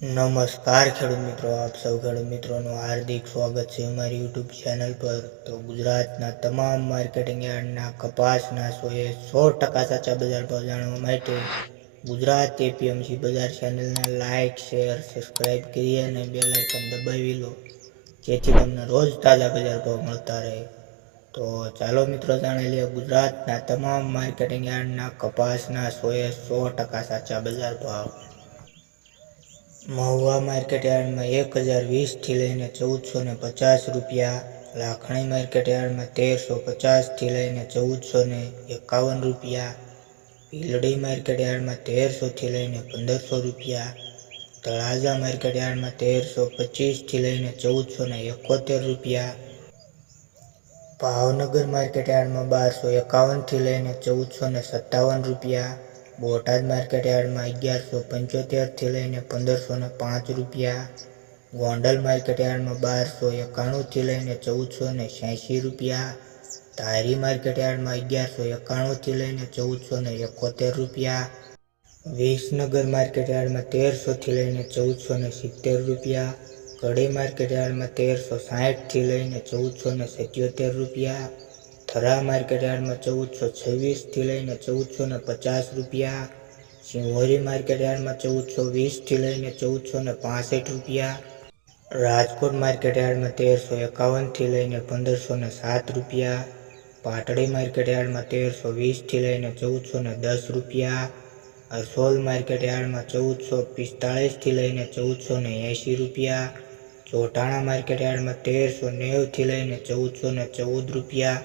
નમસ્કાર ખેડૂત મિત્રો, આપ સૌ ખેડૂત મિત્રોનું હાર્દિક સ્વાગત છે અમારી યુટ્યુબ ચેનલ પર. તો ગુજરાતના તમામ માર્કેટિંગ યાર્ડના કપાસના સોએ સો ટકા સાચા બજાર ભાવ જાણવા માટે ગુજરાત એપીએમસી બજાર ચેનલને લાઇક શેર સબસ્ક્રાઈબ કરી અને બેલ આઇકન દબાવી લો, જેથી તમને રોજ તાજા બજાર ભાવ મળતા રહે. તો ચાલો મિત્રો, જાણી લઈએ ગુજરાતના તમામ માર્કેટિંગ યાર્ડના કપાસના સોએ સો ટકા સાચા બજાર ભાવ. મહુવા માર્કેટ યાર્ડમાં એક હજાર વીસથી લઈને ચૌદસો ને પચાસ રૂપિયા, લાખણી માર્કેટ યાર્ડમાં તેરસો પચાસથી લઈને ચૌદસો ને એકાવન રૂપિયા ભીલડી માર્કેટ યાર્ડમાં તેરસોથી લઈને પંદરસો રૂપિયા, તળાજા માર્કેટ યાર્ડમાં તેરસો પચીસથી લઈને ચૌદસો ને એકોતેર રૂપિયા, ભાવનગર માર્કેટ યાર્ડમાં બારસો એકાવનથી લઈને ચૌદસો ને સત્તાવન રૂપિયા બોટાદ માર્કેટ યાર્ડમાં અગિયારસો પંચોતેરથી લઈને પંદરસોને પાંચ રૂપિયા. ગોંડલ માર્કેટ યાર્ડમાં બારસો એકાણુંથી લઈને ચૌદસો ને છ્યાસી રૂપિયા. ધારી માર્કેટ યાર્ડમાં અગિયારસો એકાણુંથી લઈને ચૌદસો ને એકોતેર રૂપિયા. વિસનગર માર્કેટ યાર્ડમાં તેરસોથી લઈને ચૌદસો ને સિત્તેર રૂપિયા. કડી માર્કેટ યાર્ડમાં તેરસો સાહીઠથી લઈને ચૌદસો ને સિત્યોતેર રૂપિયા. થરા માર્કેટ યાર્ડમાં ચૌદસો છવ્વીસથી લઈને ચૌદસો ને પચાસ રૂપિયા, સિંહોરી માર્કેટ યાર્ડમાં ચૌદસો વીસથી લઈને ચૌદસો ને પાસઠ રૂપિયા, રાજકોટ માર્કેટ યાર્ડમાં તેરસો એકાવનથી લઈને પંદરસો ને સાત રૂપિયા, પાટડી માર્કેટ યાર્ડમાં તેરસો વીસથી લઈને ચૌદસો ને દસ રૂપિયા, અરસોલ માર્કેટ યાર્ડમાં ચૌદસો પિસ્તાળીસથી લઈને ચૌદસો ને એંશી રૂપિયા, ચોટાણા માર્કેટ યાર્ડમાં તેરસો નેવથી લઈને ચૌદસો ને ચૌદ રૂપિયા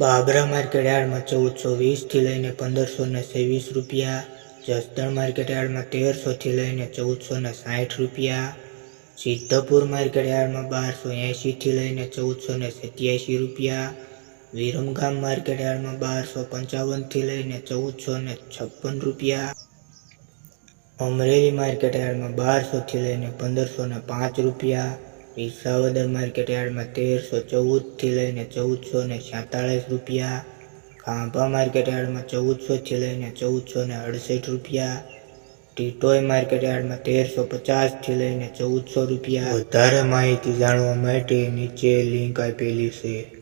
બાબરા માર્કેટ યાર્ડમાં ચૌદસો વીસથી લઈને પંદરસો ને ત્રેવીસ રૂપિયા, જસદણ માર્કેટ યાર્ડમાં તેરસોથી લઈને ચૌદસો ને સાઠ રૂપિયા, સિદ્ધપુર માર્કેટ યાર્ડમાં બારસો એંશીથી લઈને ચૌદસો ને સત્યાસી રૂપિયા, વિરમગામ માર્કેટ યાર્ડમાં બારસો પંચાવનથી લઈને ચૌદસો ને છપ્પન રૂપિયા, અમરેલી માર્કેટ યાર્ડમાં બારસોથી લઈને પંદરસો ને પાંચ રૂપિયા વિસાવદર માર્કેટ યાર્ડમાં તેરસો, ચૌદથી લઈને ચૌદસો ને છેતાળીસ રૂપિયા. ખાંભા માર્કેટ યાર્ડમાં ચૌદસોથી લઈને ચૌદસો ને અડસઠ રૂપિયા. ટીટોય માર્કેટ યાર્ડમાં તેરસો પચાસથી લઈને ચૌદસો રૂપિયા. વધારે માહિતી જાણવા માટે નીચે લિંક આપેલી છે.